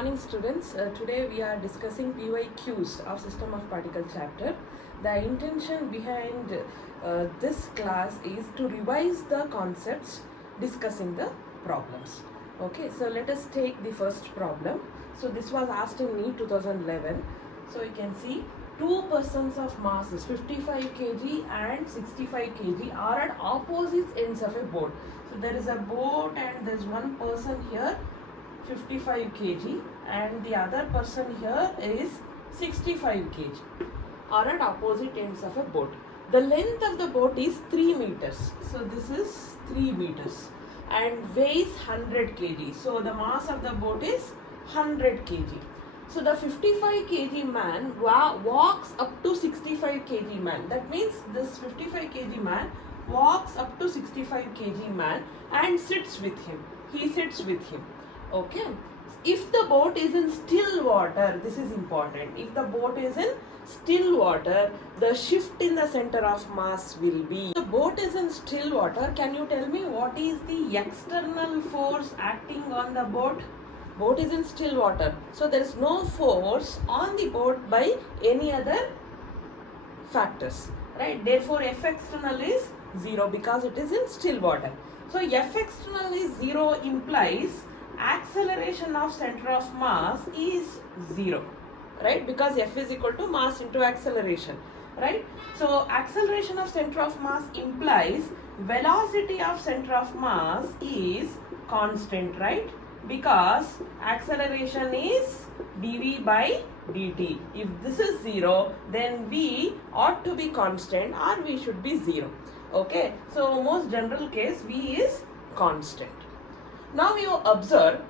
morning students. Today we are discussing PYQs of System of Particle chapter. The intention behind this class is to revise the concepts discussing the problems. Okay, so let us take the first problem. So this was asked in NEET 2011. So you can see two persons of masses 55 kg and 65 kg are at opposite ends of a boat. So there is a boat and there is one person here 55 kg and the other person here is 65 kg are at opposite ends of a boat. The length of the boat is 3 meters. So this is 3 meters and weighs 100 kg. So the mass of the boat is 100 kg. So the 55 kg man walks up to 65 kg man. That means this 55 kg man walks up to 65 kg man and sits with him. He sits with him. Okay. If the boat is in still water, this is important. If the boat is in still water, the shift in the center of mass will be. The boat is in still water. Can you tell me what is the external force acting on the boat? Boat is in still water. So there is no force on the boat by any other factors. Right? Therefore, F external is 0 because it is in still water. So F external is 0 implies acceleration of center of mass is 0, right? Because F is equal to mass into acceleration, right? So acceleration of center of mass implies velocity of center of mass is constant, right? Because acceleration is dv by dt. If this is 0, then v ought to be constant or v should be 0. Okay, so most general case v is constant. Now you observe,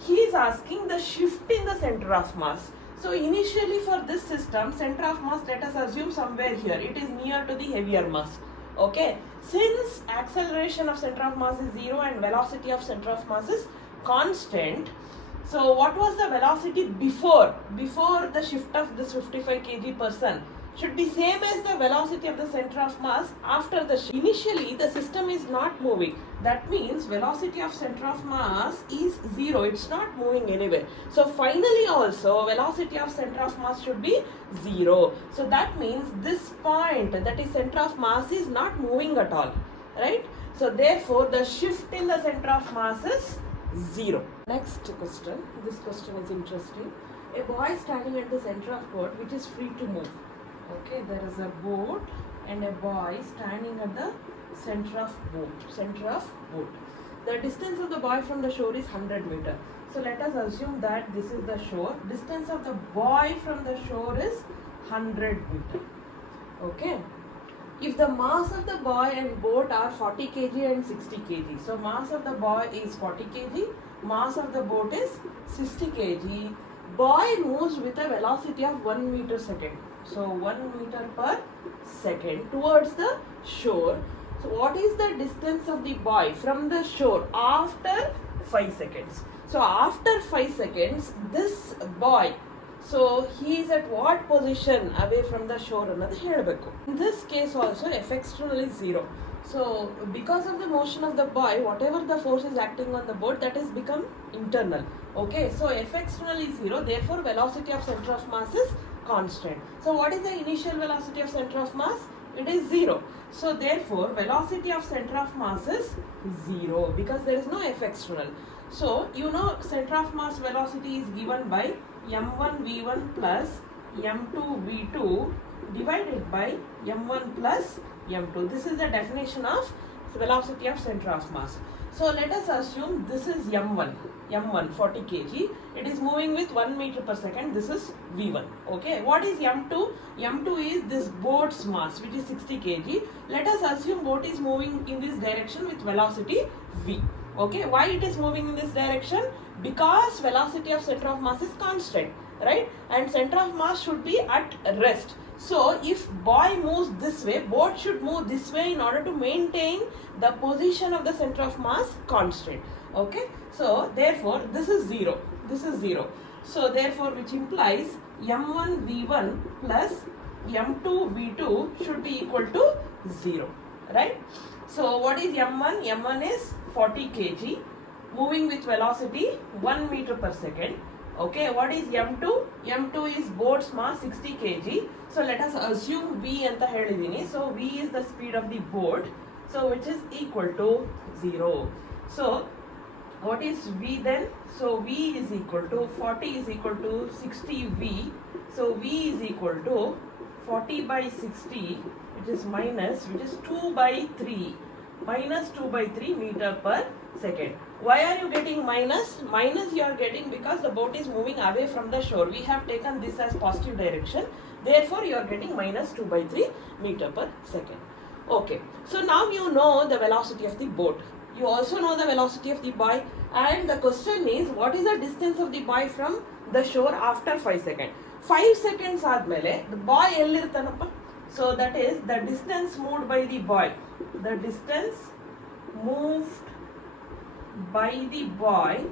he is asking the shift in the center of mass. So initially for this system, center of mass, let us assume somewhere here. It is near to the heavier mass. Okay. Since acceleration of center of mass is 0 and velocity of center of mass is constant, so what was the velocity before the shift of this 55 kg person? Should be same as the velocity of the center of mass after the shift. Initially the system is not moving. That means velocity of center of mass is 0. It's not moving anywhere. So finally also velocity of center of mass should be 0. So that means this point, that is center of mass, is not moving at all. Right? So therefore the shift in the center of mass is 0. Next question. This question is interesting. A boy standing at the center of boat which is free to move. Okay, there is a boat and a boy standing at the center of boat. The distance of the boy from the shore is 100 meters. So let us assume that this is the shore. Distance of the boy from the shore is 100 meters. Okay. If the mass of the boy and boat are 40 kg and 60 kg. So mass of the boy is 40 kg, mass of the boat is 60 kg. Boy moves with a velocity of 1 meter second. So 1 meter per second towards the shore. So what is the distance of the boy from the shore after 5 seconds? So after 5 seconds, this boy, so he is at what position away from the shore? In this case also F external is 0. So because of the motion of the boy, whatever the force is acting on the boat, that is become internal. Okay, so F external is 0, therefore velocity of center of mass is constant. So what is the initial velocity of center of mass? It is 0. So therefore velocity of center of mass is 0 because there is no F external. So you know center of mass velocity is given by m1 v1 plus m2 v2 divided by m1 plus m2. This is the definition of velocity of center of mass. So let us assume this is m1 40 kg. It is moving with 1 meter per second. This is v1. Okay. What is m2? m2 is this boat's mass, which is 60 kg. Let us assume boat is moving in this direction with velocity v. Okay. Why it is moving in this direction? Because velocity of center of mass is constant, right? And center of mass should be at rest. So if boy moves this way, boat should move this way in order to maintain the position of the center of mass constant. Okay. So therefore this is 0. This is 0. So therefore which implies m1 v1 plus m2 v2 should be equal to 0. Right. So what is m1? m1 is 40 kg moving with velocity 1 meter per second. Okay, what is M2? M2 is boat's mass 60 kg. So let us assume V anta helidini. So V is the speed of the boat. So which is equal to 0. So what is V then? So V is equal to 40 is equal to 60 V. So V is equal to 40 by 60, which is 2 by 3. Minus 2 by 3 meter per second. Why are you getting minus? Minus you are getting because the boat is moving away from the shore. We have taken this as positive direction. Therefore, you are getting minus 2 by 3 meter per second. Okay. So now you know the velocity of the boat. You also know the velocity of the buoy. And the question is, what is the distance of the buoy from the shore after 5 seconds? 5 seconds admele, the buoy ellirtanappa. So that is the distance moved by the buoy. The distance moved by the buoy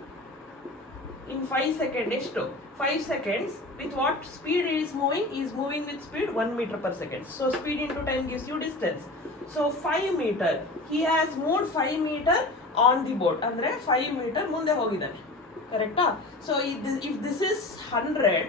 in 5 seconds. 5 seconds with what speed it is moving? Is moving with speed 1 meter per second. So speed into time gives you distance. So 5 meter. He has moved 5 meter on the boat. Andre 5 meter munde hogidane. Correct? So if this is 100,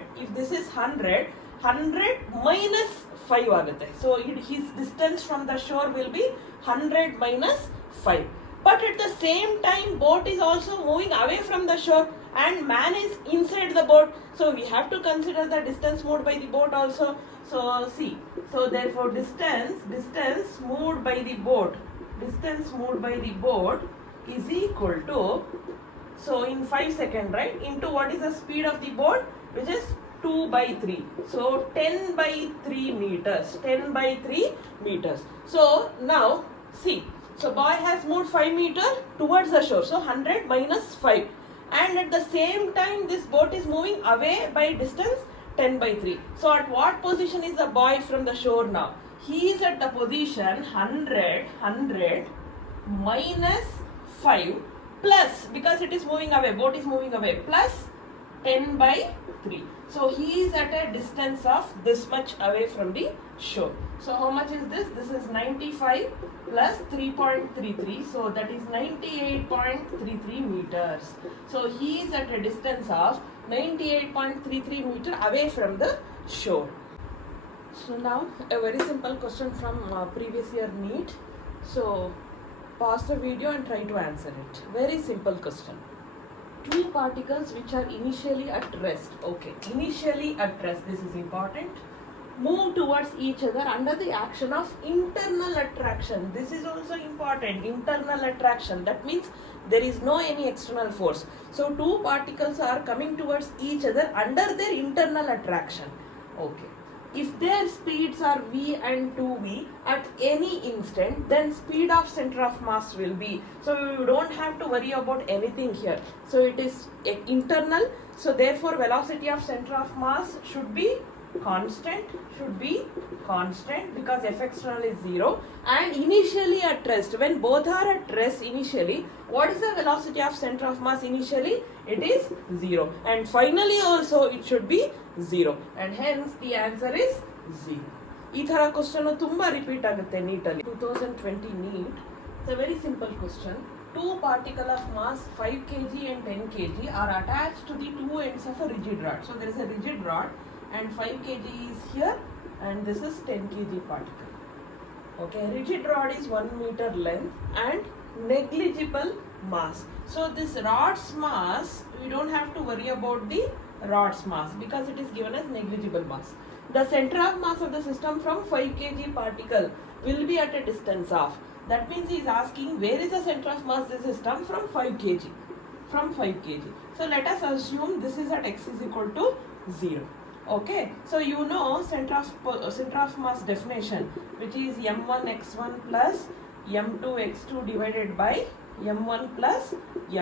100 minus 5 agate. So his distance from the shore will be 100 minus 5. But at the same time, boat is also moving away from the shore and man is inside the boat. So we have to consider the distance moved by the boat also. So see, so therefore distance moved by the boat is equal to, so in 5 seconds, right, into what is the speed of the boat, which is 2 by 3. So 10 by 3 meters. So now see, so boy has moved 5 meter towards the shore. So 100 minus 5. And at the same time, this boat is moving away by distance 10 by 3. So at what position is the boy from the shore now? He is at the position 100 minus 5 plus, because it is moving away, boat is moving away, plus 10 by 3. So he is at a distance of this much away from the shore. So how much is this? This is 95 plus 3.33. So that is 98.33 meters. So he is at a distance of 98.33 meter away from the shore. So now a very simple question from previous year NEET. So pause the video and try to answer it. Very simple question. Two particles which are initially at rest. Okay, initially at rest, this is important. Move towards each other under the action of internal attraction. This is also important. Internal attraction. That means there is no any external force. So two particles are coming towards each other under their internal attraction. Okay. If their speeds are v and 2v at any instant, then speed of center of mass will be. So you don't have to worry about anything here. So it is internal. So therefore velocity of center of mass should be constant because f external is 0. And initially at rest, when both are at rest initially, what is the velocity of center of mass initially? It is 0. And finally also it should be 0. And hence the answer is 0. ಈ ಥರ question ತುಂಬಾ repeat ಆಗುತ್ತೆ ನೀಟಲ್ಲಿ. 2020 NEET. It's a very simple question. Two particles of mass 5 kg and 10 kg are attached to the two ends of a rigid rod. So there is a rigid rod and 5 kg is here and this is 10 kg particle. Okay, rigid rod is 1 meter length and negligible mass. So this rod's mass, we don't have to worry about the rod's mass because it is given as negligible mass. The center of mass of the system from 5 kg particle will be at a distance of. That means he is asking where is the center of mass of the system from 5 kg. From 5 kg. So let us assume this is at x is equal to 0. Okay. So you know center of mass definition, which is m1 x1 plus m2 x2 divided by m1 plus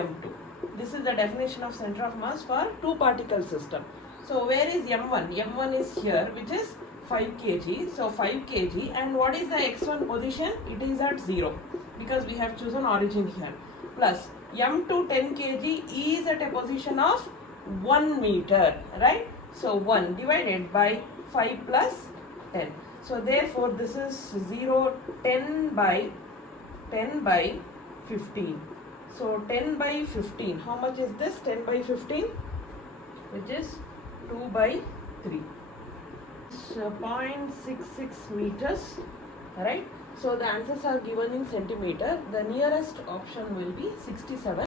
m2. This is the definition of center of mass for two particle system. So where is m1? M1 is here, which is 5 kg. So 5 kg, and what is the x1 position? It is at 0 because we have chosen origin here. Plus m2 10 kg is at a position of 1 meter, right? So 1 divided by 5 plus 10. So therefore this is 0, 10 by 15. So 10 by 15. How much is this? 10 by 15. which is 2 by 3. So 0.66 meters, right? So the answers are given in centimeter. The nearest option will be 67.